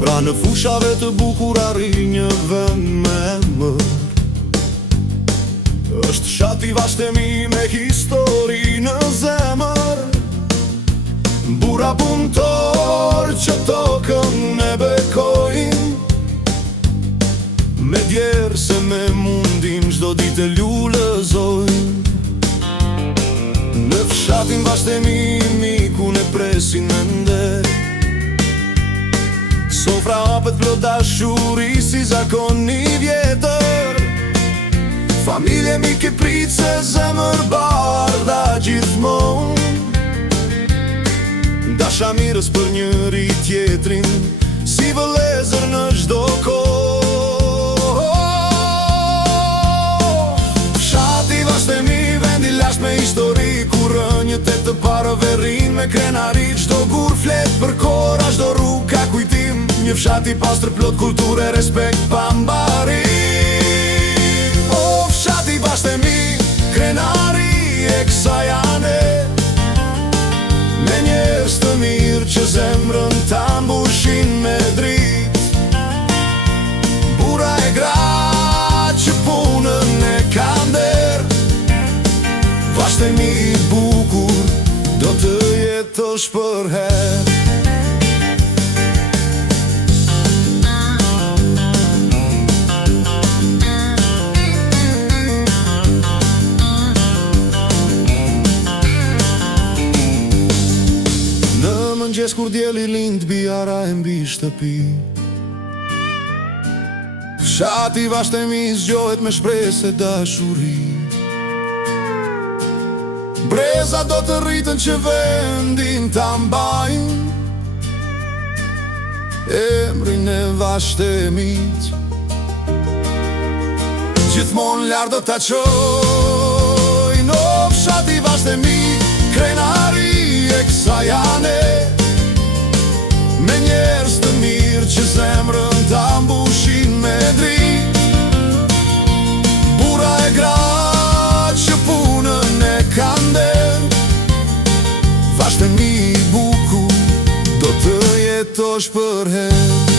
Pra në fushave të bukura rri një vend me emër. Është shati vasht e mi me histori në zemër. Bura punëtor që tokën e bekojnë, me djerë se me mundim çdo ditë lullëzojnë. Në fshatin vasht e mi mikun e presin me nder. Sofra hapet plot dashuri si zakoni vjetër. Familje mike prit se zemër bardha gjithmonë. Dasha mirës për njëri tjetrin, si vëllezër në çdo kohë. Fshati vasht e mi, vendi lasht me histori, ku rënjët e të parëve rrin me krenari. Çdo gur flet për kora, çdo rrugë ka kujtim. Një fshat i pastër plot kulturë e respekt pa mbarim. O fshati vasht e mi, krenari e kësaj ane, me njerëz të mirë që zemrën ta mbushin me dritë. Bura e gra që punën e kanë nder. Vasht e mi i bukur, do të jetosh për herë. Mëngjes kur djeli lind bijara e mbi shtëpi, fshati vasht e mi zgjohet me shpresë e dashuri. Breza do të rritën që vendin ta mbajnë, emrin e vasht e mit gjithmonë lart do ta qojnë. O fshati vasht e mi, krenari e kësaj ane, me njerëz të mirë që zemrën ta mbushin me dritë. Bura e gra që punën e kanë nder. Vasht e mi i bukur, do të jetosh për herë.